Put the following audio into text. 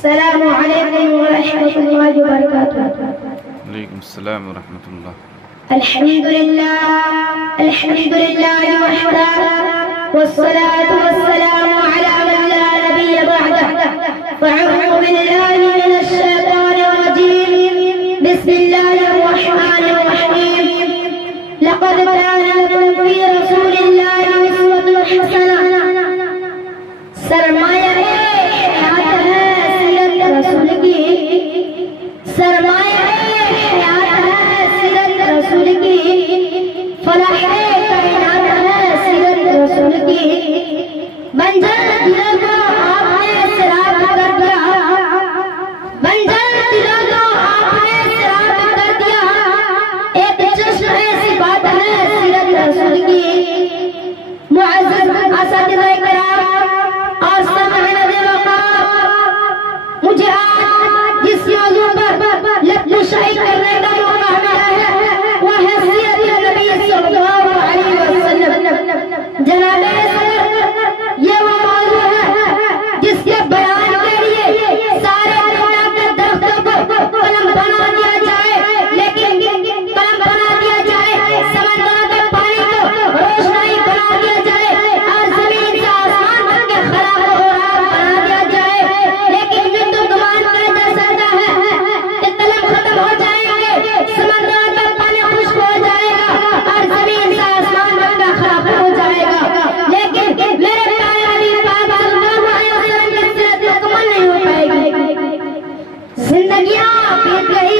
अस्सलामु अलैकुम व रहमतुल्लाहि व बरकातुहू। वालेकुम अस्सलाम व रहमतुल्लाह। अल्हम्दुलिल्लाह वहदा वस्सलातु वस्सलामु अला मन ला नबिय्य बअदा। फ़अऊज़ु बिल्लाहि मिनश शैतानिर रजीम। बिस्मिल्लाहिर रहमानिर रहीम। लक़द कान लकुम फ़ी रसूलिल्लाहि उस्वतुन हसनह। सरमाया हयात है सीरत रसूल की, सरमाया हयात है सीरत रसूल की, फलाह कायनात है सीरत रसूल की। बंजर दिलों को आपने सराब कर दिया, बंजर दिलों को आपने सराब कर दिया। एक चश्म ऐसी बात है सीरत रसूल की। मुअज़्ज़ज़ असातिज़ा किराम और सामईन वक़ार, मुझे आज जिस मौजू पर लफ्ज़-ओ-शायरी करने का मौका मिला है वह है सीरत नबी सल्लल्लाहु अलैहि वसल्लम। जनाबे ये वो मौजू है जिसके बयान के लिए सारे दुनिया के दरख्तों को कलम बना दिया जाए, लेकिन कलम बना दिया जाए, समंदरों के पानी को रोशनाई बना दिया जाए और जमीन से आसमान तक के खराब हो रहा बना दिया जाए, लेकिन जिंदु गुमान का जैसा है कि कलम खत्म हो जाएंगे, समंदरों का पानी खुश्क हो जाएगा और जमीन से आसमान तक का खराब हो जाएगा, लेकिन मेरे प्यारे नबी पाक सल्लल्लाहु अलैहि वसल्लम की सीरत मुकम्मल नहीं हो पाएगी। जिंदगियां बीत गई